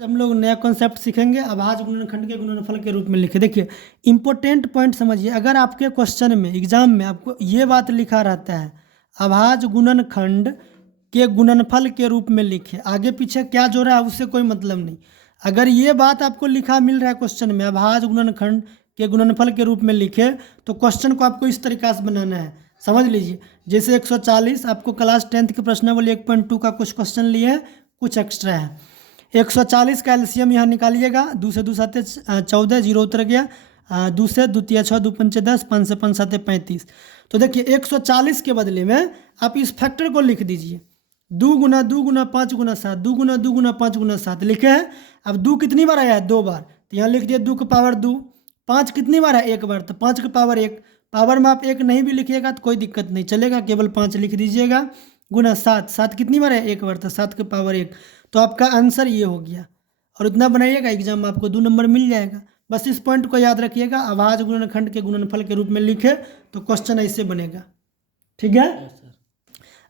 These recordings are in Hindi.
हम लोग नया कॉन्सेप्ट सीखेंगे। अभाज्य गुणनखंड के गुणनफल के रूप में लिखे। देखिए इंपॉर्टेंट पॉइंट समझिए। अगर आपके क्वेश्चन में एग्जाम में आपको ये बात लिखा रहता है अभाज्य गुणनखंड के गुणनफल के रूप में लिखे, आगे पीछे क्या जोड़ा है उससे कोई मतलब नहीं। अगर ये बात आपको लिखा मिल रहा है क्वेश्चन में अभाज्य गुणनखंड के गुणनफल के रूप में लिखे, तो क्वेश्चन को आपको इस तरीका से बनाना है। समझ लीजिए, जैसे 140 आपको क्लास 10th के प्रश्नावली 1.2 का कुछ क्वेश्चन लिए हैं, कुछ एक्स्ट्रा है। 140 का एलसीएम यहाँ निकालिएगा। 2 से 2 साते 14, 0 उतर गया। 2 से 2 तिया 6, 2 पंचे 10, 5 से 5 साते 35। तो देखिए 140 के बदले में आप इस फैक्टर को लिख दीजिए 2 गुना 2 गुना 5 गुना 7, 2 गुना 2 गुना 5 गुना 7 लिखे हैं। अब 2 कितनी बार आया है? 2 बार। तो यहाँ लिख दिया 2 का पावर 2। 5 कितनी बार है? 1 बार, तो 5 का पावर 1। पावर में आप 1 नहीं भी लिखिएगा तो कोई दिक्कत नहीं चलेगा, केवल 5 लिख दीजिएगा। गुना 7, 7 कितनी बार है? 1 बार, तो 7 का पावर 1। तो आपका आंसर ये हो गया। और इतना बनाइएगा, एग्जाम में आपको 2 नंबर मिल जाएगा। बस इस पॉइंट को याद रखिएगा, अभाज्य गुणनखंड के गुणनफल के रूप में लिखे तो क्वेश्चन ऐसे बनेगा। ठीक है।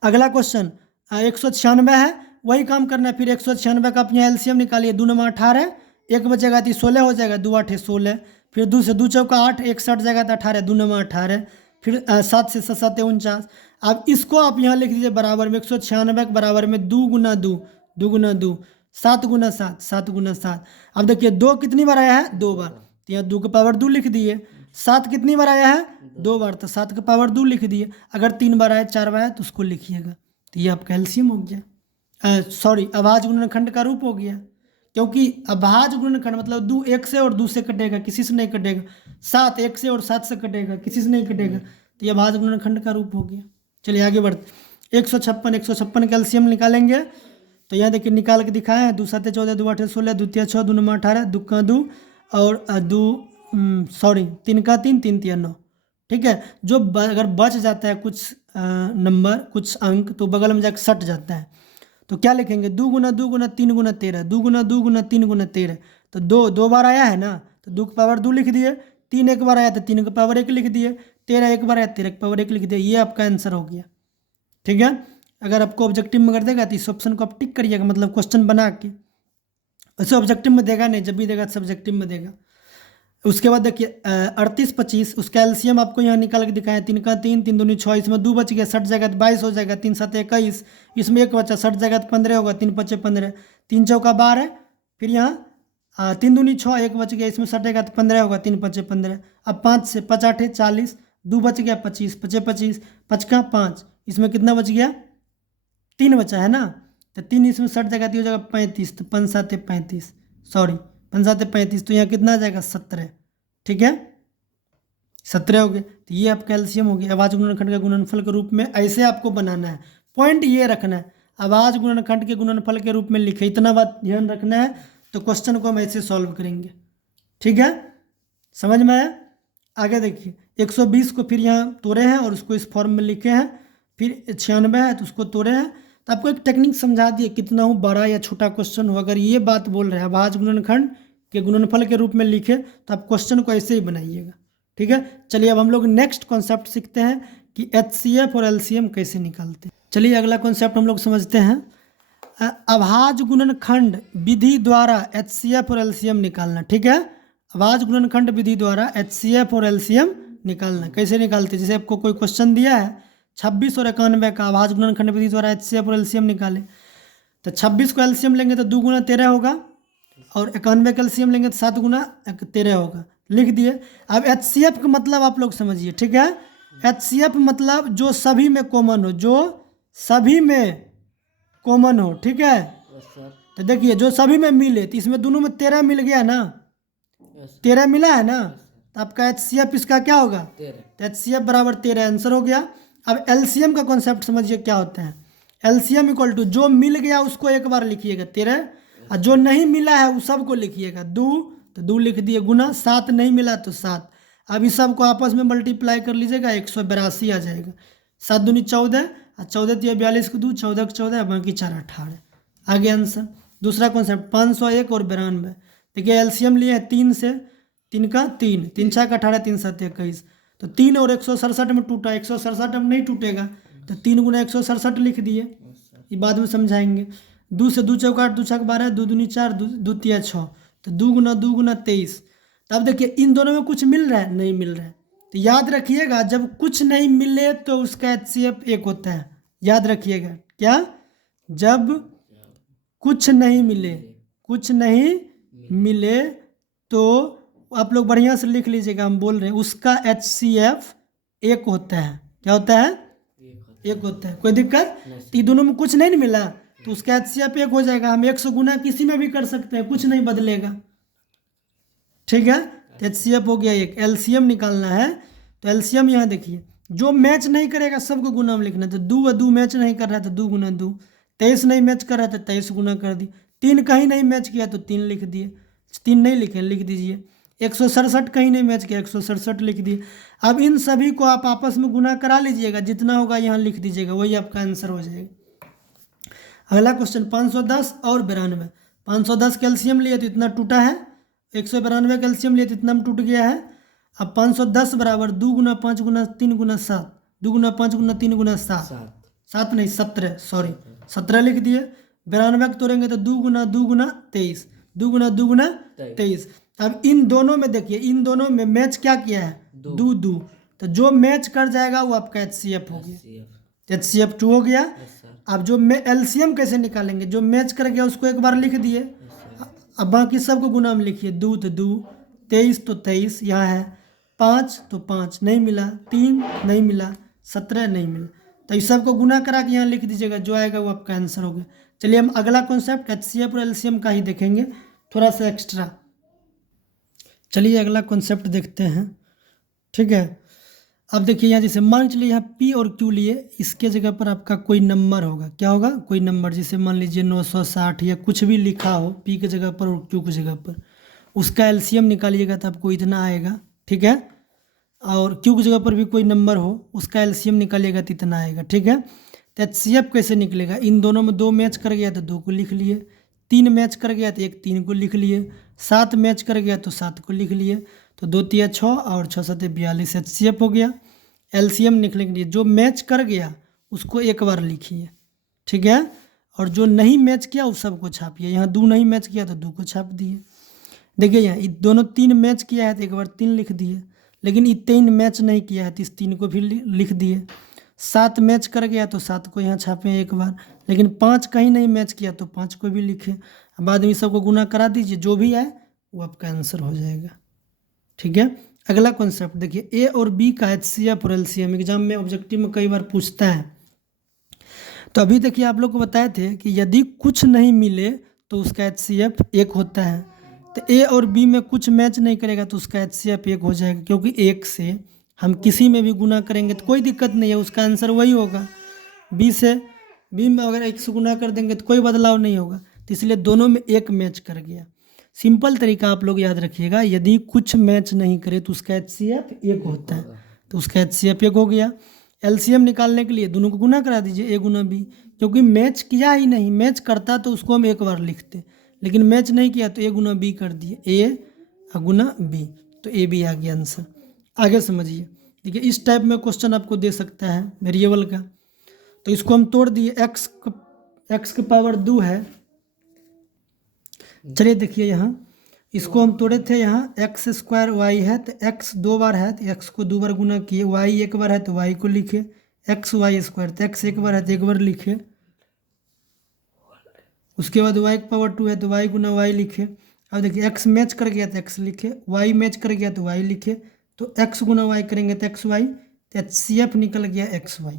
अगला क्वेश्चन 196 है, वही काम करना है। फिर 196 का आप यहाँ एलसीएम निकालिए। 2 9 18, 1 बचेगा तो 16 हो जाएगा। 2 8 16, फिर 2 से 2 चौका 8, 1 60 जाएगा तो 18, 2 9 18, फिर 7 से 7 7 49। अब इसको आप यहाँ लिख दीजिए बराबर में 196 के बराबर में 2 गुना 2, 2 गुना 2, 7 गुना 7, 7 गुना 7। अब देखिए 2 कितनी बार आया है? 2 बार, तो यहाँ 2 का पावर 2 लिख दिए। 7 कितनी बार आया है? 2 बार, तो 7 का पावर 2 लिख दिए। अगर 3 बार आया, 4 बार आया तो उसको लिखिएगा। तो ये आपका एलसीएम हो गया, सॉरी अभाज्य गुणनखंड का रूप हो गया। क्योंकि अभाज्य गुणनखंड मतलब 2 1 से और 2 से कटेगा, किसी से नहीं कटेगा। 7 1 से और 7 से कटेगा, किसी से नहीं कटेगा। तो ये अभाज्य गुणनखंड का रूप हो गया। चलिए आगे बढ़ते। 156 का एलसीएम निकालेंगे। तो यहाँ देखिए निकाल के दिखाए हैं। 2 7 14, 2 8 16, 2 तिया 6, 2 9 18, 2 का 2 और 2 3 का 3, 3 तिया 9। ठीक है। जो अगर बच जाता है कुछ नंबर, कुछ अंक, तो बगल में जाकर सट जाता है। तो क्या लिखेंगे? 2 गुना 2 गुना 3 गुना 13, 2 गुना 2 गुना 3 गुना 13। तो 2 बार आया है ना, तो 2 का पावर 2 लिख दिए। 3 1 बार आया तो 3 का पावर 1 लिख दिए। 13 1 बार आया 13 का पावर 1 लिख दिए। ये आपका आंसर हो गया। ठीक है। अगर आपको ऑब्जेक्टिव में कर देगा तो इस ऑप्शन को आप टिक करिएगा, मतलब क्वेश्चन बना के। वैसे ऑब्जेक्टिव में देगा नहीं, जब भी देगा सब्जेक्टिव में देगा। उसके बाद देखिए 38 25, उसका एलसीएम आपको यहाँ निकाल के दिखाया। 3 का 3, 3 दूनी 6, इसमें 2 बच गया, 60 जाएगा तो 22 हो जाएगा। 3 7 21, इसमें 1 बचा, 60 जाएगा तो 15 होगा। 3 5 15, 3 चौका 12, फिर यहाँ 3 दूनी 6, 1 बच गया, इसमें सटेगा तो 15 होगा। 3 5 15, अब 5 से 5 8 40, 2 बच गया 25, 5 25, 5 का 5, इसमें कितना बच गया? 3 बचा है ना, तो 3 इसमें सट जाएगा तो हो जाएगा 35, तो 5 7 35, सॉरी 5 7 35, तो यहाँ कितना आ जाएगा? 17। ठीक है, 17 हो गए। तो ये आपका एलसीएम हो गया। अभाज्य गुणनखंड के गुणनफल के रूप में ऐसे आपको बनाना है। पॉइंट ये रखना है, अभाज्य गुणनखंड के गुणनफल के रूप में लिखे, इतना बात ध्यान रखना है। तो क्वेश्चन को हम ऐसे सॉल्व करेंगे। ठीक है, समझ में आया? आगे देखिए 120 को फिर यहाँ तोड़े हैं और उसको इस फॉर्म में लिखे हैं। फिर 96 है तो उसको तोड़े हैं। तो आपको एक टेक्निक समझा दिए, कितना हो बड़ा या छोटा क्वेश्चन हो, अगर ये बात बोल रहे हैं अभाज्य गुणनखंड के गुणनफल के रूप में लिखे तो आप क्वेश्चन को ऐसे ही बनाइएगा। ठीक है। चलिए अब हम लोग नेक्स्ट कॉन्सेप्ट सीखते हैं कि एचसीएफ और एलसीएम कैसे निकालते हैं। चलिए अगला कॉन्सेप्ट हम लोग समझते हैं। अभाज्य गुणनखंड विधि द्वारा एचसीएफ और एलसीएम निकालना। ठीक है, अभाज्य गुणनखंड विधि द्वारा एचसीएफ और एलसीएम निकालना। कैसे निकालते हैं? जैसे आपको कोई क्वेश्चन दिया है 26 और 91 का, अभाज्य गुणनखंड विधि द्वारा एचसीएफ और एलसीएम निकाले। तो 26 को एलसीएम लेंगे तो 2 गुना 13 होगा, और 91 का एलसीएम लेंगे तो 7 गुना 13 होगा। लिख दिए। अब एचसीएफ का मतलब आप लोग समझिए। ठीक है, एचसीएफ मतलब जो सभी में कॉमन हो, जो सभी में कॉमन हो। ठीक है, तो देखिए जो सभी में मिले, तो इसमें दोनों में 13 मिल गया ना, 13 मिला है ना, तो आपका एचसीएफ इसका क्या होगा? तो एचसीएफ बराबर 13 आंसर हो गया। अब एलसीएम का कॉन्सेप्ट समझिए क्या होता है। एलसीएम इक्वल टू जो मिल गया उसको एक बार लिखिएगा 13, और जो नहीं मिला है उस सबको लिखिएगा 2, तो 2 लिख दिए, गुना 7 नहीं मिला तो 7। अब इस सबको आपस में मल्टीप्लाई कर लीजिएगा, 182 आ जाएगा। 7 दूनी 14, और 14 दिया 42 को 2, 14 को 14, बाकी 4 18। आगे आंसर। दूसरा कॉन्सेप्ट 501 और 92। देखिए एलसीएम लिए 3 से, 3 का 3, 3 6 का 18, 3 7 21, तो 3 और 167 में टूटा, 167 में नहीं टूटेगा, तो 3 गुना 167 लिख दिए। ये बाद में समझाएंगे। 2 से 2 चौका 8, 2 छक 12, 2 दूनी 4, 2 तिया 6, तो 2 गुना 2 गुना 23। तो अब देखिए इन दोनों में कुछ मिल रहा है, नहीं मिल रहा है। तो याद रखिएगा जब कुछ नहीं मिले तो उसका HCF 1 होता है। याद रखिएगा क्या, जब कुछ नहीं मिले, कुछ नहीं मिले तो आप लोग बढ़िया से लिख लीजिएगा, हम बोल रहे हैं उसका HCF 1 होता है। क्या होता है? 1 होता है। कोई दिक्कत? तो दोनों में कुछ नहीं मिला तो उसका HCF 1 हो जाएगा। हम 100 गुना किसी में भी कर सकते हैं, कुछ नहीं बदलेगा। ठीक है, तो HCF हो गया 1। LCM निकालना है तो LCM यहाँ देखिए, जो मैच नहीं करेगा सबको गुना में लिखना। तो 2 व 2 मैच नहीं कर रहा है तो 2 गुना 2, 23 नहीं मैच कर रहा है तो 23 गुना कर दी, 3 कहीं नहीं मैच किया तो 3 लिख दिए, 3 नहीं लिखे लिख दीजिए। 167 कहीं नहीं मैच किया, 167 लिख दिए। अब इन सभी को आप आपस में गुना करा लीजिएगा, जितना होगा यहाँ लिख दीजिएगा, वही आपका आंसर हो जाएगा। अगला क्वेश्चन 510 और 92। 510 कैल्शियम लिए तो इतना टूटा है, 192 कैल्शियम लिए तो इतना में टूट गया है। अब 510 बराबर 2 गुना 5 गुना 3 गुना 7, 2 गुना 5 गुना 3 गुना 7, 7 नहीं 17, सॉरी 17 लिख दिए। 92 को तोड़ेंगे तो 2 गुना 2 गुना 23, 2 गुना 2 गुना 23। अब इन दोनों में देखिए, इन दोनों में मैच क्या किया है? 2 2, तो जो मैच कर जाएगा वो आपका HCF हो गया, HCF 2 हो गया। अब जो LCM कैसे निकालेंगे? जो मैच कर गया उसको एक बार लिख दिए, अब बाकी सबको गुना में लिखिए। 2 तो 2, 23 तो 23, यहाँ है 5 तो 5 नहीं मिला, 3 नहीं मिला, 17 नहीं मिला, तो इस सबको गुना करा के यहाँ लिख दीजिएगा, जो आएगा वो आपका आंसर हो गया। चलिए हम अगला कॉन्सेप्ट HCF और LCM का ही देखेंगे, थोड़ा सा एक्स्ट्रा। चलिए अगला कॉन्सेप्ट देखते हैं। ठीक है, अब देखिए यहाँ जैसे मान चलिए यहाँ P और Q लिए, इसके जगह पर आपका कोई नंबर होगा। क्या होगा? कोई नंबर, जैसे मान लीजिए 960 या कुछ भी लिखा हो P के जगह पर और Q की जगह पर, उसका LCM निकालिएगा तो आपको इतना आएगा। ठीक है, और Q की जगह पर भी कोई नंबर हो, उसका LCM निकालिएगा तो इतना आएगा। ठीक है, तो HCF कैसे निकलेगा? इन दोनों में 2 मैच कर गया तो 2 को लिख लिए, 3 मैच कर गया तो 1 3 को लिख लिए, 7 मैच कर गया तो 7 को लिख लिए, तो 2 तिया 6 और 6 7 42 HCF हो गया। LCM निकलने के लिए जो मैच कर गया उसको एक बार लिखिए। ठीक है, और जो नहीं मैच किया उस सबको छापिए। यहाँ 2 नहीं मैच किया तो 2 को छाप दिए। देखिए यहाँ दोनों 3 मैच किया है तो एक बार 3 लिख दिए, लेकिन ये 3 मैच नहीं किया है तो इस 3 को भी लिख दिए। 7 मैच कर गया तो 7 को यहाँ छापे एक बार, लेकिन 5 कहीं नहीं मैच किया तो 5 को भी लिखे। बाद में सबको गुना करा दीजिए, जो भी आए वो आपका आंसर हो जाएगा। ठीक है, अगला कॉन्सेप्ट देखिए, A और B का HCF और LCM एग्जाम में ऑब्जेक्टिव में कई बार पूछता है। तो अभी देखिए आप लोग को बताए थे कि यदि कुछ नहीं मिले तो उसका HCF 1 होता है। तो A और B में कुछ मैच नहीं करेगा तो उसका HCF 1 हो जाएगा, क्योंकि 1 से हम किसी में भी गुना करेंगे तो कोई दिक्कत नहीं है, उसका आंसर वही होगा। B में अगर 1 से गुना कर देंगे तो कोई बदलाव नहीं होगा, तो इसलिए दोनों में 1 मैच कर गया। सिंपल तरीका आप लोग याद रखिएगा, यदि कुछ मैच नहीं करे तो उसका HCF 1 होता है, तो उसका HCF 1 हो गया। LCM निकालने के लिए दोनों को गुना करा दीजिए, A गुना B, क्योंकि मैच किया ही नहीं, मैच करता तो उसको हम एक बार लिखते, लेकिन मैच नहीं किया तो A गुना B कर दिए, A गुना B, तो A भी आ गया आंसर। आगे समझिए, देखिए इस टाइप में क्वेश्चन आपको दे सकता है वेरिएबल का। तो इसको हम तोड़ दिए, x की पावर 2 है। चलिए देखिए यहाँ इसको हम तोड़े थे, यहाँ x स्क्वायर y है तो x 2 बार है तो x को 2 बार गुना किए, y 1 बार है तो y को लिखे, x y स्क्वायर तो x 1 बार है तो 1 बार लिखे। उसके बाद y की पावर 2 है तो y गुना y लिखे। अब देखिए x मैच कर गया तो x लिखे, y मैच कर गया तो y लिखे, तो x गुना y करेंगे तो x y, तो HCF निकल गया x y।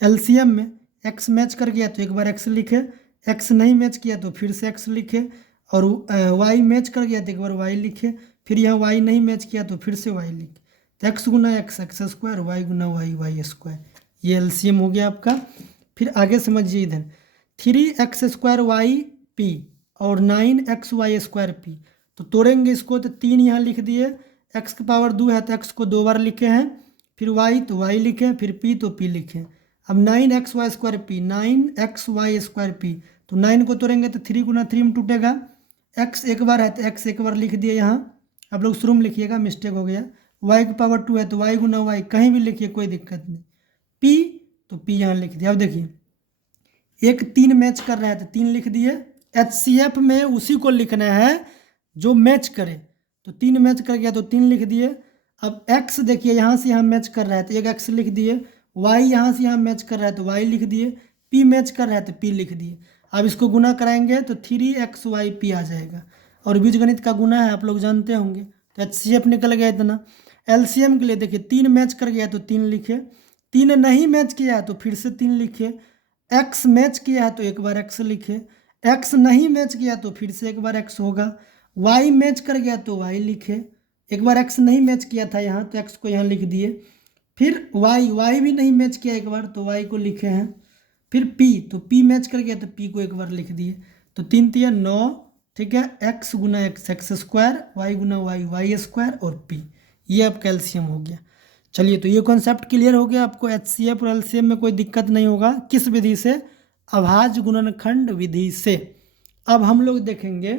LCM में x मैच कर गया तो एक बार x लिखे, x नहीं मैच किया तो फिर से x लिखे, और y मैच कर गया तो एक बार y लिखे, फिर यहाँ y नहीं मैच किया तो फिर से y लिखे, तो x गुना x स्क्वायर, y गुना y स्क्वायर, ये LCM हो गया आपका। फिर आगे समझिए, इधर 3x स्क्वायर y p और 9xy स्क्वायर p, तो तोड़ेंगे इसको तो 3 यहाँ लिख दिए, x की पावर 2 है तो x को 2 बार लिखे हैं, फिर y तो y लिखे, फिर p तो p लिखे। अब 9xy square p, 9xy square p, तो 9 को तोड़ेंगे तो 3 गुना 3 में टूटेगा, x एक बार है तो x एक बार लिख दिए, यहाँ आप लोग शुरू में लिखिएगा, मिस्टेक हो गया। y की पावर 2 है तो y गुना y कहीं भी लिखिए, कोई दिक्कत नहीं। p तो p यहाँ लिख दिया। अब देखिए एक 3 मैच कर रहा है तो 3 लिख दिए। HCF में उसी को लिखना है जो मैच करे, तो 3 मैच कर गया तो 3 लिख दिए। अब x देखिए यहाँ से यहाँ मैच कर रहा है तो एक x लिख दिए, y यहाँ से यहाँ मैच कर रहा है तो y लिख दिए, p मैच कर रहा है तो p लिख दिए। अब इसको गुना कराएंगे तो 3xyp आ जाएगा, और बीजगणित का गुना है आप लोग जानते होंगे, तो HCF निकल गया इतना। LCM के लिए देखिए 3 मैच कर गया तो 3 लिखे, 3 नहीं मैच किया तो फिर से 3 लिखे, x मैच किया है तो एक बार x लिखे, x नहीं मैच किया तो फिर से एक बार x होगा, y मैच कर गया तो y लिखे, एक बार x नहीं मैच किया था यहाँ तो x को यहाँ लिख दिए, फिर y भी नहीं मैच किया एक बार तो y को लिखे हैं, फिर p तो p मैच कर गया तो p को एक बार लिख दिए। तो 3 तिया 9, ठीक है, x गुना x स्क्वायर, y गुना y स्क्वायर और p, ये अब कैल्शियम हो गया। चलिए तो ये कॉन्सेप्ट क्लियर हो गया आपको। HCF और LCM में कोई दिक्कत नहीं होगा। किस विधि से? अभाज्य गुणनखंड विधि से। अब हम लोग देखेंगे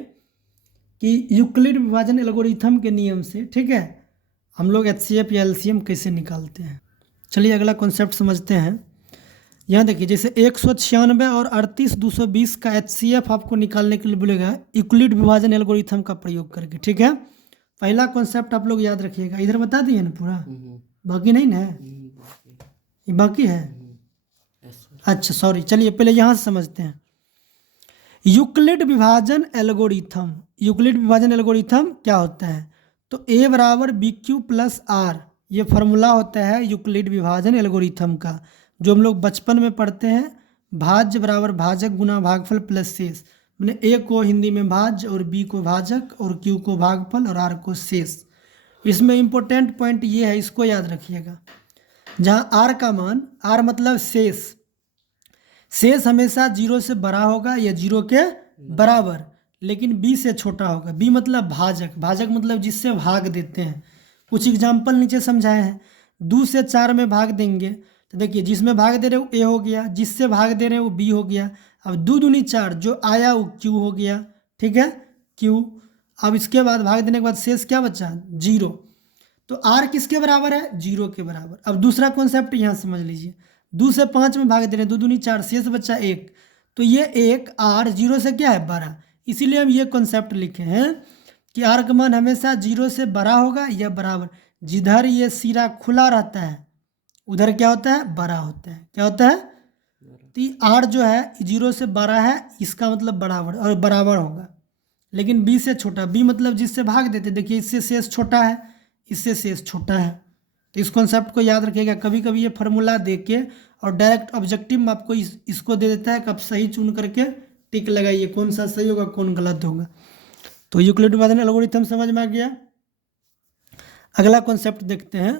कि यूक्लिड विभाजन एल्गोरिथम के नियम से, ठीक है, हम लोग HCF या LCM कैसे निकालते हैं। चलिए अगला कॉन्सेप्ट समझते हैं। यहाँ देखिए जैसे 196 और 38220 का HCF आपको निकालने के लिए बोलेगा यूक्लिड विभाजन एल्गोरिथम का प्रयोग करके, ठीक है। पहला कॉन्सेप्ट आप लोग याद रखिएगा, इधर बता दिए ना पूरा, बाकी नहीं ना, ये बाकी है, अच्छा सॉरी। चलिए पहले यहाँ से समझते हैं यूक्लिड विभाजन एल्गोरिथम। यूक्लिड विभाजन एल्गोरिथम क्या होता है? तो a बराबर BQ प्लस R, ये फार्मूला होता है यूक्लिड विभाजन एल्गोरिथम का, जो हम लोग बचपन में पढ़ते हैं। भाज्य बराबर भाजक गुना भागफल प्लस शेष, मैंने a को हिंदी में भाज्य और b को भाजक और q को भागफल और r को शेष। इसमें इम्पोर्टेंट पॉइंट ये है, इसको याद रखिएगा, जहाँ r का मान, r मतलब शेष, शेष हमेशा 0 से बड़ा होगा या 0 के बराबर, लेकिन b से छोटा होगा। b मतलब भाजक, भाजक मतलब जिससे भाग देते हैं। कुछ एग्जाम्पल नीचे समझाए हैं। 2 से 4 में भाग देंगे तो देखिए जिसमें भाग दे रहे हो a हो गया, जिससे भाग दे रहे हो वो b हो गया। अब 2 दूनी 4, जो आया वो q हो गया, ठीक है, q। अब इसके बाद भाग देने के बाद शेष क्या बचा? 0। तो r किसके बराबर है? 0 के बराबर। अब दूसरा कॉन्सेप्ट यहाँ समझ लीजिए, 2 से 5 में भाग दे रहे हैं, 2 दूनी 4, शेष बचा 1, तो ये 1 r 0 से क्या है? बड़ा। इसीलिए हम ये कॉन्सेप्ट लिखे हैं कि r का मान हमेशा 0 से बड़ा होगा या बराबर। जिधर ये सिरा खुला रहता है उधर क्या होता है? बड़ा होता है। क्या होता है? तो r जो है 0 से बड़ा है, इसका मतलब बराबर और बराबर होगा, लेकिन b से छोटा। b मतलब जिससे भाग देते, देखिए इससे शेष छोटा है, इससे शेष छोटा है। तो इस कॉन्सेप्ट को याद रखिएगा। कभी कभी ये फार्मूला दे के और डायरेक्ट ऑब्जेक्टिव में आपको इसको दे देता है कि आप सही चुन करके टिक लगाइए, कौन सा सही होगा कौन गलत होगा। तो यूक्लिड विभाजन एल्गोरिथम समझ में आ गया। अगला कॉन्सेप्ट देखते हैं।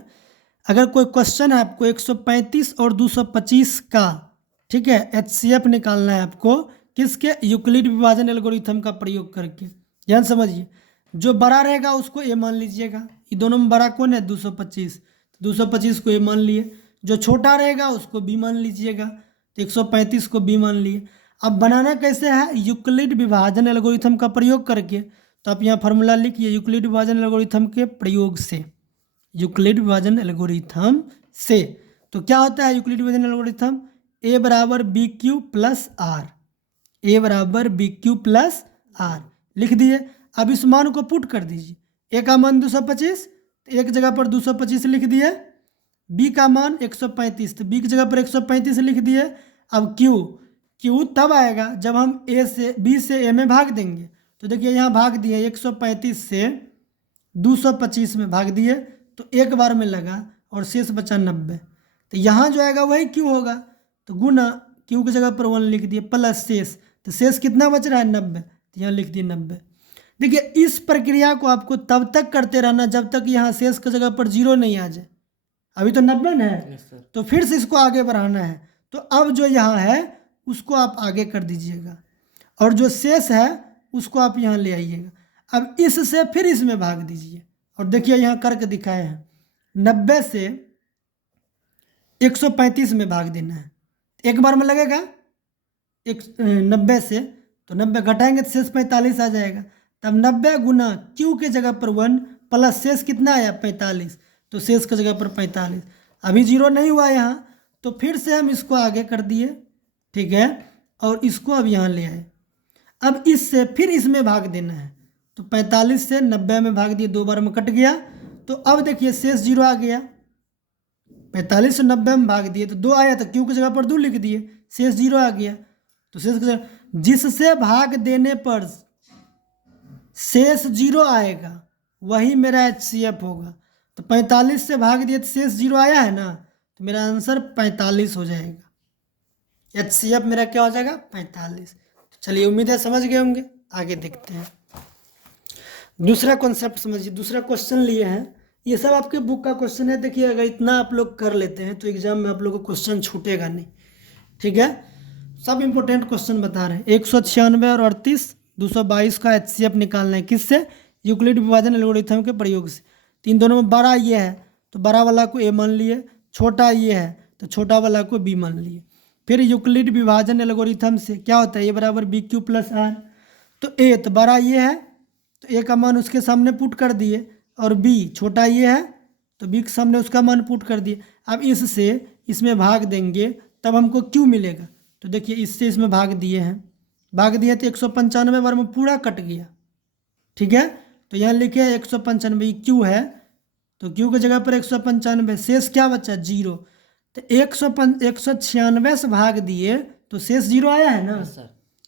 अगर कोई क्वेश्चन है आपको 135 और 225 का, ठीक है, HCF निकालना है आपको, किसके? यूक्लिड विभाजन एल्गोरिथम का प्रयोग करके। ध्यान समझिए, जो बड़ा रहेगा उसको a मान लीजिएगा। ये दोनों में बड़ा कौन है? 225, 225 को a मान लिए। जो छोटा रहेगा उसको b मान लीजिएगा, तो 135 को b मान लिए। अब बनाना कैसे है? यूक्लिड विभाजन एल्गोरिथम का प्रयोग करके। तो आप यहाँ फार्मूला लिखिए, यूक्लिड विभाजन एल्गोरिथम के प्रयोग से, यूक्लिड विभाजन एल्गोरिथम से। तो क्या होता है यूक्लिड विभाजन एल्गोरिथम? a बराबर BQ प्लस R, a बराबर BQ प्लस R लिख दिए। अब इस मान को पुट कर दीजिए। a का मान 225, एक जगह पर 225 लिख दिए। b का मान 135, तो b की जगह पर 135 लिख दिए। अब q तब आएगा जब हम b से a में भाग देंगे। तो देखिए यहाँ भाग दिए, 135 से 225 में भाग दिए, तो एक बार में लगा और शेष बचा 90। तो यहाँ जो आएगा वही q होगा, तो गुना q की जगह पर 1 लिख दिए प्लस शेष, तो शेष कितना बच रहा है? 90, तो यहाँ लिख दिए 90। देखिए इस प्रक्रिया को आपको तब तक करते रहना जब तक यहाँ शेष की जगह पर 0 नहीं आ जाए। अभी तो 90 ना है, तो फिर से इसको आगे बढ़ाना है। तो अब जो यहाँ है उसको आप आगे कर दीजिएगा, और जो शेष है उसको आप यहाँ ले आइएगा। अब इससे फिर इसमें भाग दीजिए, और देखिए यहाँ करके दिखाए हैं, 90 से 135 में भाग देना है। एक बार में लगेगा 90 से, तो 90 घटाएंगे तो शेष 45 आ जाएगा। तब 90 गुना q के जगह पर 1 प्लस शेष कितना आया? 45, तो शेष की जगह पर 45। अभी 0 नहीं हुआ यहाँ, तो फिर से हम इसको आगे कर दिए, ठीक है। और इसको अब यहाँ ले आए। अब इससे फिर इसमें भाग देना है, तो 45 से 90 में भाग दिए, 2 बार में कट गया। तो अब देखिए शेष 0 आ गया। 45 से 90 में भाग दिए तो 2 आया, तो क्यू की जगह पर 2 लिख दिए, शेष 0 आ गया। तो शेष जिससे भाग देने पर शेष 0 आएगा वही मेरा HCF होगा। तो 45 से भाग दिए तो शेष 0 आया है ना, तो मेरा आंसर 45 हो जाएगा। HCF मेरा क्या हो जाएगा? 45। तो चलिए, उम्मीद है समझ गए होंगे। आगे देखते हैं दूसरा कॉन्सेप्ट समझिए। दूसरा क्वेश्चन लिए हैं, ये सब आपके बुक का क्वेश्चन है। देखिए, अगर इतना आप लोग कर लेते हैं तो एग्जाम में आप लोग को क्वेश्चन छूटेगा नहीं, ठीक है। सब इंपॉर्टेंट क्वेश्चन बता रहे हैं। 196 और 38, 222 का HCF निकालना है। किससे? यूक्लिड विभाजन एल्गोरिथम के प्रयोग से। तो इन दोनों में बड़ा ये है तो बड़ा वाला को A मान लिए, छोटा ये है तो छोटा वाला को B मान लिए। फिर यूक्लिड विभाजन एल्गोरिथम से क्या होता है? A बराबर BQ प्लस R। तो A तो बड़ा ये है तो A का मान उसके सामने पुट कर दिए, और B छोटा ये है तो B के सामने उसका मान पुट कर दिए। अब इससे इसमें भाग देंगे तब हमको Q मिलेगा। तो देखिए, इससे इसमें भाग दिए हैं, भाग दिए तो 195 बार में पूरा कट गया, ठीक है। तो यहाँ लिखे हैं 195, Q है तो Q की जगह पर 195, शेष क्या बचा? 0। तो 196 से भाग दिए तो शेष 0 आया है ना,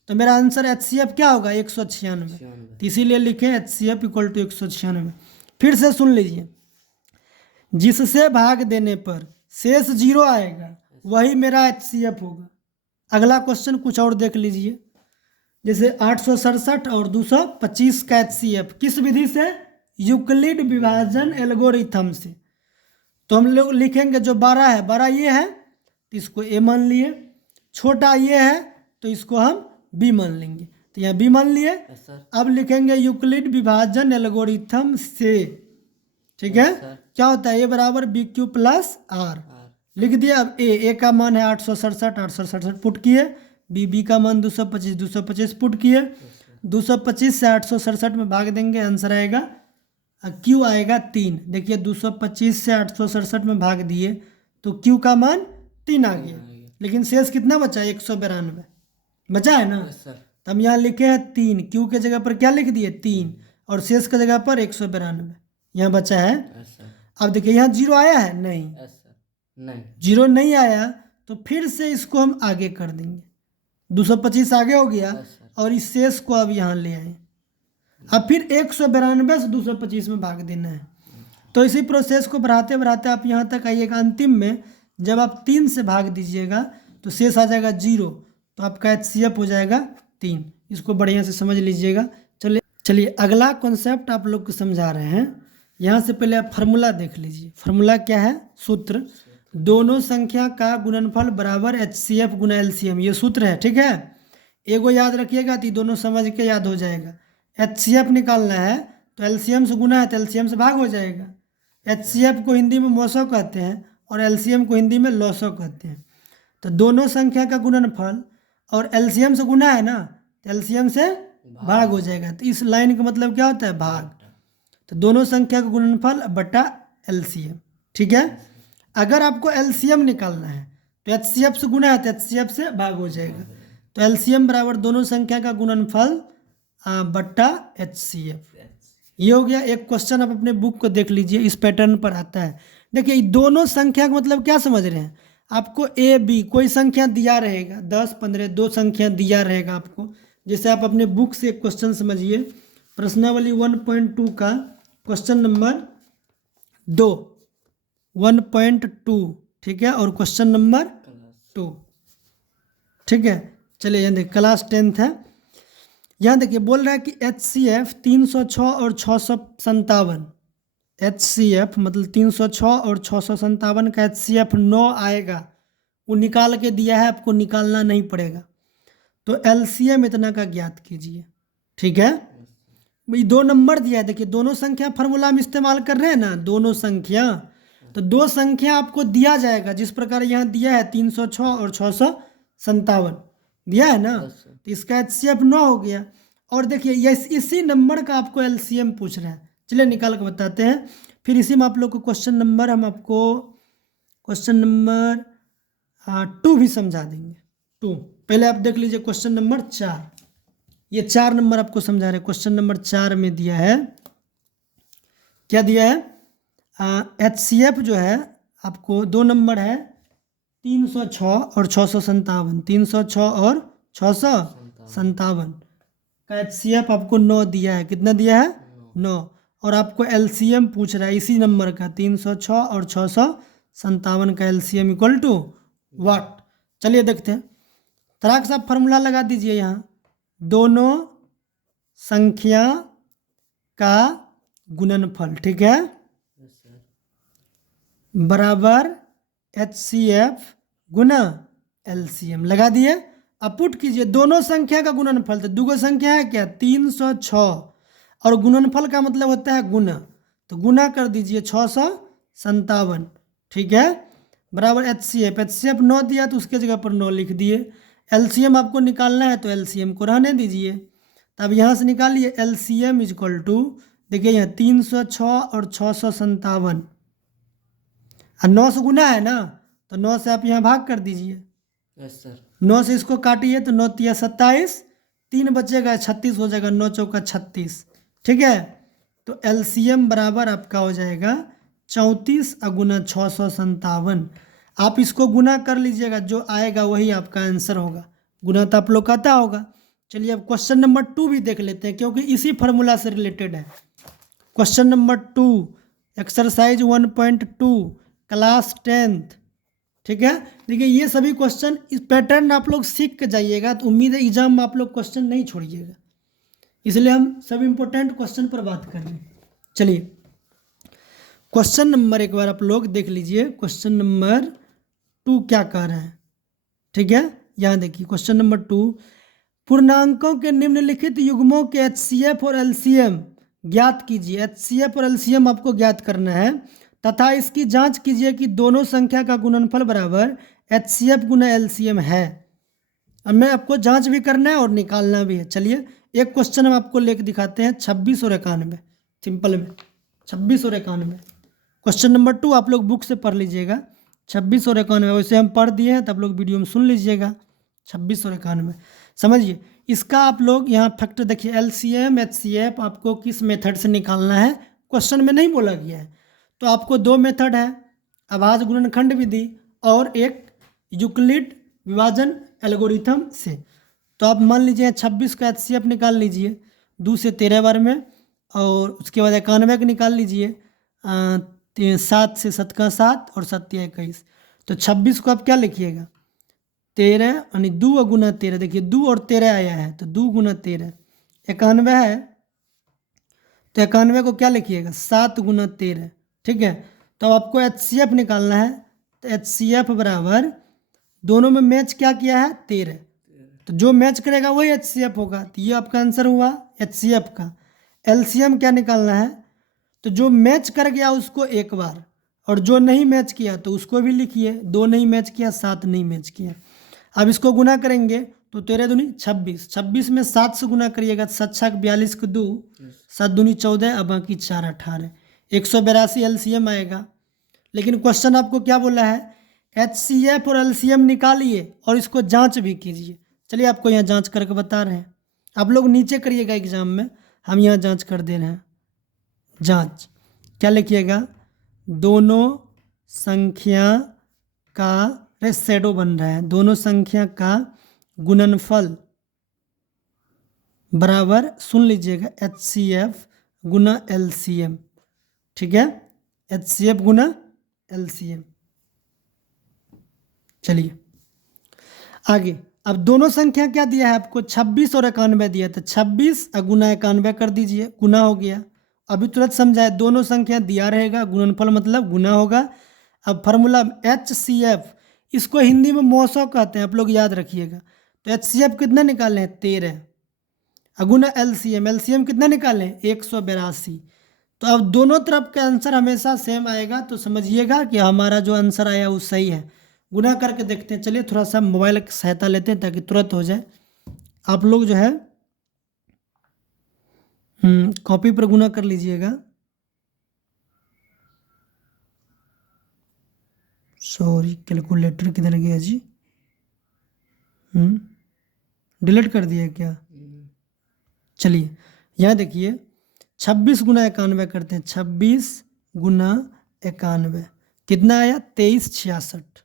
तो मेरा आंसर HCF क्या होगा? 196। तो इसीलिए लिखे HCF इक्वल टू 196। फिर से सुन लीजिए, जिससे भाग देने पर शेष 0 आएगा वही मेरा HCF होगा। अगला क्वेश्चन कुछ और देख लीजिए, जैसे 867 और 225 का HCF किस विधि से? यूक्लिड विभाजन एल्गोरिथम से। तो हम लोग लिखेंगे जो बड़ा है, बड़ा ये है तो इसको A मान लिए, छोटा ये है तो इसको हम B मान लेंगे। तो यहाँ B मान लिए। अब लिखेंगे यूक्लिड विभाजन एल्गोरिथम से, ठीक है। क्या होता है? A बराबर BQ प्लस R लिख दिया। अब A का मान है 867 पुट किए, B का मान 225 पुट किए। 225 से 867 में भाग देंगे, आंसर आएगा Q आएगा 3। देखिए, 225 से 867 में भाग दिए तो Q का मान 3 आ गया, लेकिन शेष कितना बचा? 192 बचा है ना। तो हम यहाँ लिखे हैं 3, Q के जगह पर क्या लिख दिए? 3, और शेष की जगह पर 192 यहाँ बचा है। अब देखिए, यहाँ 0 आया है? नहीं, 0 नहीं आया, तो फिर से इसको हम आगे कर देंगे। 225 आगे हो गया और इस शेष को अब यहाँ ले आए। अब फिर 192 से 225 में भाग देना है। तो इसी प्रोसेस को बढ़ाते बढ़ाते आप यहाँ तक आइएगा। अंतिम में जब आप 3 से भाग दीजिएगा तो शेष आ जाएगा 0, तो आपका HCF हो जाएगा 3। इसको बढ़िया से समझ लीजिएगा। चलिए अगला कॉन्सेप्ट आप लोग को समझा रहे हैं। यहाँ से पहले आप फार्मूला देख लीजिए। फार्मूला क्या है? सूत्र, दोनों संख्या का गुणनफल बराबर HCF गुना LCM, ये सूत्र है, ठीक है। एगो याद रखिएगा तो दोनों समझ के याद हो जाएगा। HCF निकालना है तो LCM से गुना है तो LCM से भाग हो जाएगा। HCF को हिंदी में मौसौ कहते हैं और LCM को हिंदी में लौसौ कहते हैं। तो दोनों संख्या का गुणनफल और LCM से गुना है ना, तो LCM से भाग हो जाएगा। तो इस लाइन का मतलब क्या होता है? भाग। तो दोनों संख्या का गुणनफल बटा LCM, ठीक है। अगर आपको LCM निकालना है तो HCF से गुना है तो HCF से भाग हो जाएगा। तो LCM बराबर दोनों संख्या का गुणनफल बट्टा HCF। ये हो गया एक क्वेश्चन। आप अपने बुक को देख लीजिए, इस पैटर्न पर आता है। देखिए, दोनों संख्या का मतलब क्या समझ रहे हैं? आपको A B कोई संख्या दिया रहेगा, 10 15 दो संख्या दिया रहेगा आपको। जैसे आप अपने बुक से एक क्वेश्चन समझिए, प्रश्नावली 1.2 का क्वेश्चन नंबर 2, 1.2, ठीक है, और क्वेश्चन नंबर 2, ठीक है। चलिए यहाँ देखिए, क्लास 10th है। यहाँ देखिए बोल रहा है कि HCF 306 और 657, HCF मतलब 306 और 657 का HCF 9 आएगा। वो निकाल के दिया है, आपको निकालना नहीं पड़ेगा। तो LCM इतना का ज्ञात कीजिए, ठीक है। भाई 2 नंबर दिया है, देखिए दोनों संख्या फार्मूला हम इस्तेमाल कर रहे हैं ना, दोनों संख्या। तो 2 संख्या आपको दिया जाएगा, जिस प्रकार यहाँ दिया है 306 और 657 दिया है ना, तो इसका HCF 9 हो गया। और देखिए ये इसी नंबर का आपको LCM पूछ रहा है। चलिए निकाल के बताते हैं। फिर इसी में आप लोग को क्वेश्चन नंबर 2 भी समझा देंगे। 2। पहले आप देख लीजिए क्वेश्चन नंबर 4, ये 4 नंबर आपको समझा रहे हैं। क्वेश्चन नंबर 4 में दिया है, क्या दिया है, HCF जो है आपको 2 नंबर है 306 और 657, 306 और 657 का HCF आपको 9 दिया है। कितना दिया है? 9। और आपको LCM पूछ रहा है इसी नंबर का, 306 और 657 का LCM इक्वल टू व्हाट। चलिए देखते हैं। तराक साहब फार्मूला लगा दीजिए यहाँ, दोनों संख्या का गुणनफल, ठीक है, बराबर HCF गुना LCM लगा दिए। अब पुट कीजिए दोनों संख्या का गुणनफल, तो दूगो संख्या है क्या, 306, और गुणनफल का मतलब होता है गुना, तो गुना कर दीजिए 657, ठीक है, बराबर HCF 9 दिया तो उसके जगह पर 9 लिख दिए। LCM आपको निकालना है तो LCM को रहने दीजिए। तब यहाँ से निकालिए LCM इक्वल टू, देखिए यहाँ 306 और 657, और 9 से गुना है ना, तो 9 से आप यहाँ भाग कर दीजिए। Yes sir. 9 से इसको काटिए तो 9 तिया 27, 3 बचेगा 36 हो जाएगा, 9 चौका 36, ठीक है। तो LCM बराबर आपका हो जाएगा 34 गुना 657। आप इसको गुना कर लीजिएगा, जो आएगा वही आपका आंसर होगा। गुना तो आप लोग का आता होगा। चलिए अब क्वेश्चन नंबर 2 भी देख लेते हैं, क्योंकि इसी फार्मूला से रिलेटेड है। Question number 2, exercise 1.2, class 10th, ठीक है। देखिए ये सभी क्वेश्चन, इस पैटर्न आप लोग सीख के जाइएगा, तो उम्मीद है एग्जाम में आप लोग क्वेश्चन नहीं छोड़िएगा, इसलिए हम सभी इंपॉर्टेंट क्वेश्चन पर बात कर रहे हैं। चलिए क्वेश्चन नंबर एक बार आप लोग देख लीजिए, क्वेश्चन नंबर 2 क्या कह रहे हैं, ठीक है। यहाँ देखिए क्वेश्चन नंबर 2, पूर्णांकों के निम्नलिखित युग्मों के HCF और LCM ज्ञात कीजिए। HCF और LCM आपको ज्ञात करना है, तथा इसकी जांच कीजिए कि दोनों संख्या का गुणनफल बराबर HCF गुना LCM है। अब मैं आपको जांच भी करना है और निकालना भी है। चलिए एक क्वेश्चन हम आपको लेकर दिखाते हैं, 26 और 91, सिंपल में 26 और 91। क्वेश्चन नंबर 2 आप लोग बुक से पढ़ लीजिएगा, 26 और 91 वैसे हम पढ़ दिए हैं, तब लोग वीडियो में सुन लीजिएगा। 26 और 91 समझिए। इसका आप लोग यहाँ फैक्टर देखिए, LCM HCF आपको किस मेथड से निकालना है, क्वेश्चन में नहीं बोला गया है। तो आपको 2 मेथड है, अभाज्य गुणनखंड विधि और एक यूक्लिड विभाजन एल्गोरिथम से। तो आप मान लीजिए 26 का HCF निकाल लीजिए 2 से 13 बार में, और उसके बाद 91 का निकाल लीजिए 7 से 7 का 7 और 7 या 21। तो 26 को आप क्या लिखिएगा, 13 यानी 2 गुना 13, देखिए 2 और 13 आया है तो 2 गुना 13, 91 है तो 91 को क्या लिखिएगा, 7 गुना 13, ठीक है। तो आपको HCF निकालना है, तो HCF बराबर दोनों में मैच क्या किया है, 13, तो जो मैच करेगा वही HCF होगा, तो ये आपका आंसर हुआ HCF का। LCM क्या निकालना है, तो जो मैच कर गया उसको एक बार, और जो नहीं मैच किया तो उसको भी लिखिए, 2 नहीं मैच किया, 7 नहीं मैच किया। अब इसको गुना करेंगे तो 13 दूनी 26, 26 में 7 से गुना करिएगा, 7 छक 42 को 2, 7 दूनी 14, अब बाकी 4 18, 182 LCM आएगा। लेकिन क्वेश्चन आपको क्या बोला है, HCF और LCM निकालिए और इसको जांच भी कीजिए। चलिए आपको यहाँ जांच करके बता रहे हैं, आप लोग नीचे करिएगा एग्जाम में, हम यहाँ जांच कर दे रहे हैं। जांच क्या लिखिएगा, दोनों संख्या का, शैडो बन रहा है, दोनों संख्या का गुणनफल बराबर, सुन लीजिएगा, HCF गुना LCM, ठीक है, HCF गुना LCM। चलिए आगे, अब दोनों संख्या क्या दिया है आपको, 26 और 91 दिया, तो 26 गुना 91 कर दीजिए, गुना हो गया। अभी तुरंत समझाए, दोनों संख्या दिया रहेगा, गुणनफल मतलब गुना होगा। अब फार्मूला HCF, इसको हिंदी में मौसौ कहते हैं, आप लोग याद रखिएगा। तो HCF कितना निकाले हैं, 13, गुना LCM कितना निकाले हैं, 182। तो अब दोनों तरफ का आंसर हमेशा सेम आएगा, तो समझिएगा कि हमारा जो आंसर आया वो सही है। गुना करके देखते हैं। चलिए थोड़ा सा मोबाइल की सहायता लेते हैं ताकि तुरंत हो जाए। आप लोग जो है कॉपी पर गुना कर लीजिएगा। सॉरी कैलकुलेटर किधर गया जी, डिलीट कर दिया क्या? चलिए यहाँ देखिए 26 गुना 91 करते हैं। 26 गुना 91 कितना आया? 2366।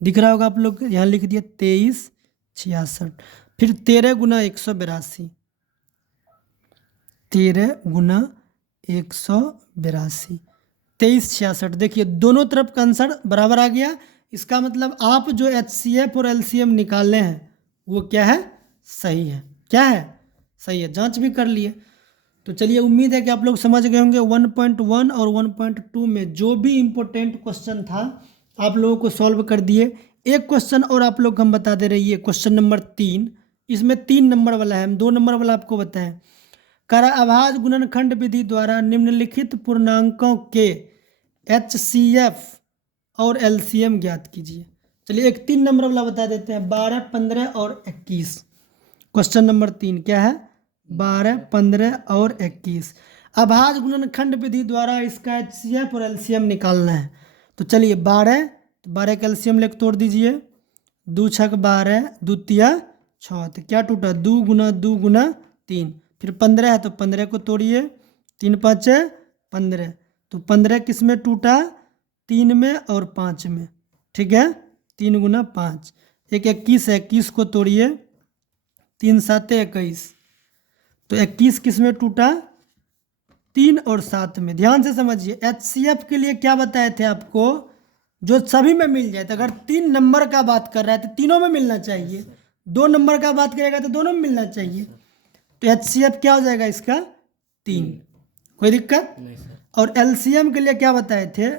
दिख रहा होगा आप लोग, यहाँ लिख दिया 2366। फिर 13 गुना 182। 13 गुना 182 2366। देखिए दोनों तरफ का आंसर बराबर आ गया। इसका मतलब आप जो HCF और LCM निकाले हैं वो क्या है? सही है। क्या है? सही है। जांच भी कर लिए। तो चलिए उम्मीद है कि आप लोग समझ गए होंगे 1.1 और 1.2 में जो भी इम्पोर्टेंट क्वेश्चन था आप लोगों को सॉल्व कर दिए। एक क्वेश्चन और आप लोग हम बता दे रही है, क्वेश्चन नंबर 3। इसमें 3 नंबर वाला है, हम 2 नंबर वाला आपको बताएं। करा अभाज्य गुणनखंड विधि द्वारा निम्नलिखित पूर्णांकों के HCF और LCM ज्ञात कीजिए। चलिए एक 3 नंबर वाला बता देते हैं, 12, 15 और 21। क्वेश्चन नंबर 3 क्या है? 12, 15 और 21। अभाज्य गुणनखंड विधि द्वारा इसका HCF और LCM निकालना है। तो चलिए 12 का LCM लेकर तोड़ दीजिए। 2 छक 12, 2 तिया 6, तो क्या टूटा? 2 गुना 2 गुना 3। फिर 15 है तो 15 को तोड़िए। 3 5 15, तो 15 किस में टूटा? 3 में और 5 में। ठीक है, 3 गुना 5। एक 21 है, 21 को तोड़िए। 3 7 21, तो 21 किस में टूटा? 3 और 7 में। ध्यान से समझिए, HCF के लिए क्या बताए थे आपको? जो सभी में मिल जाए। तो अगर 3 नंबर का बात कर रहा है तो तीनों में मिलना चाहिए। 2 नंबर का बात करेगा तो दोनों में मिलना चाहिए। तो HCF क्या हो जाएगा इसका? 3। कोई दिक्कत नहीं सर। और LCM के लिए क्या बताए थे?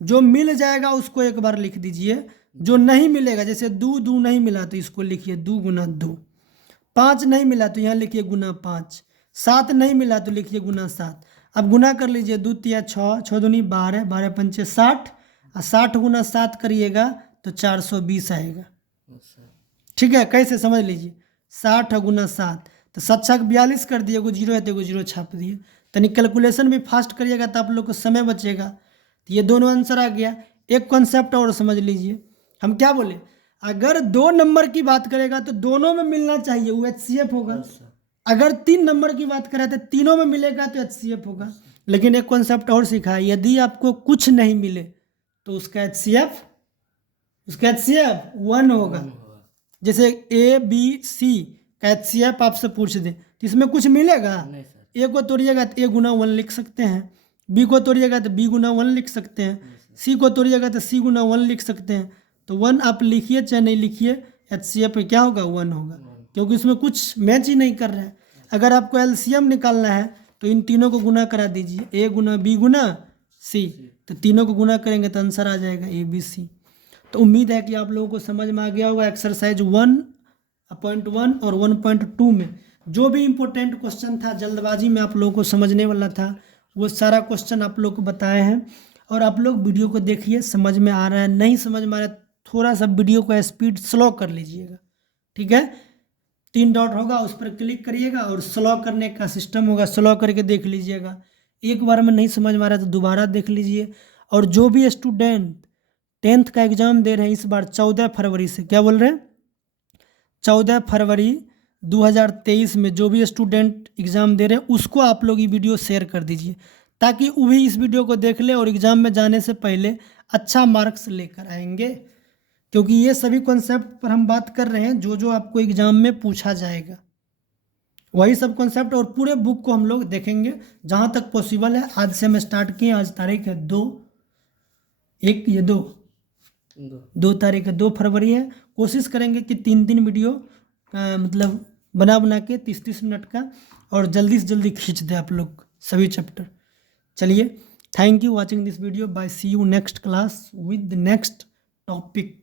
जो मिल जाएगा उसको एक बार लिख दीजिए, जो नहीं मिलेगा, जैसे 2 नहीं मिला तो इसको लिखिए 2 गुना 2। 5 नहीं मिला तो यहाँ लिखिए गुना 5। 7 नहीं मिला तो लिखिए गुना 7। अब गुना कर लीजिए। 2 तिया 6, 6 दूनी 12, 12 पंचे 60, और 60 गुना 7 करिएगा तो 420 आएगा। ठीक है, कैसे समझ लीजिए। 60 गुना 7, तो 7 छक 42 कर दिए। एगो 0 है तो एगो 0 छाप दिए। तनी कैलकुलेशन भी फास्ट करिएगा तो आप लोग को समय बचेगा। तो ये दोनों आंसर आ गया। एक कॉन्सेप्ट और समझ लीजिए, हम क्या बोले? अगर 2 नंबर की बात करेगा तो दोनों में मिलना चाहिए, वो HCF होगा। अगर 3 नंबर की बात करें तो तीनों में मिलेगा तो HCF होगा। लेकिन एक कॉन्सेप्ट और सीखा है, यदि आपको कुछ नहीं मिले तो उसका HCF 1 होगा। जैसे ABC का HCF आपसे पूछ दे तो इसमें कुछ मिलेगा? A को तोड़िएगा तो A गुना 1 लिख सकते हैं। B को तोड़िएगा तो B गुना 1 लिख सकते हैं। C को तोड़िएगा तो C गुना 1 लिख सकते हैं। तो 1 आप लिखिए चाहे नहीं लिखिए, HCF में क्या होगा? 1 होगा, क्योंकि इसमें कुछ मैच ही नहीं कर रहा है। अगर आपको LCM निकालना है तो इन तीनों को गुना करा दीजिए। A Guna B Guna C, तो तीनों को गुना करेंगे तो आंसर आ जाएगा ABC। तो उम्मीद है कि आप लोगों को समझ में आ गया होगा। एक्सरसाइज 1.1 और 1.2 में जो भी इम्पोर्टेंट क्वेश्चन था, जल्दबाजी में आप लोगों को समझने वाला था, वो सारा क्वेश्चन आप लोग को बताए हैं। और आप लोग वीडियो को देखिए, समझ में आ रहा है, नहीं समझ में आ रहा है थोड़ा सा वीडियो को स्पीड स्लो कर लीजिएगा। ठीक है, 3 डॉट होगा उस पर क्लिक करिएगा और स्लो करने का सिस्टम होगा, स्लो करके देख लीजिएगा। एक बार में नहीं समझ में आ रहा है तो दोबारा देख लीजिए। और जो भी स्टूडेंट 10th का एग्ज़ाम दे रहे हैं इस बार 14 फरवरी से, क्या बोल रहे हैं, 14 फरवरी 2023 में जो भी स्टूडेंट एग्ज़ाम दे रहे हैं उसको आप लोग ये वीडियो शेयर कर दीजिए, ताकि वो भी इस वीडियो को देख ले और एग्ज़ाम में जाने से पहले अच्छा मार्क्स लेकर आएंगे। क्योंकि ये सभी कॉन्सेप्ट पर हम बात कर रहे हैं जो जो आपको एग्ज़ाम में पूछा जाएगा, वही सब कॉन्सेप्ट और पूरे बुक को हम लोग देखेंगे जहाँ तक पॉसिबल है। आज से हम स्टार्ट किए, आज तारीख है 2 तारीख है, 2 फरवरी है। कोशिश करेंगे कि 3 वीडियो मतलब बना के 30 मिनट का, और जल्दी से जल्दी खींच दे आप लोग सभी चैप्टर। चलिए, thank you watching this video. Bye, see you next class with next topic.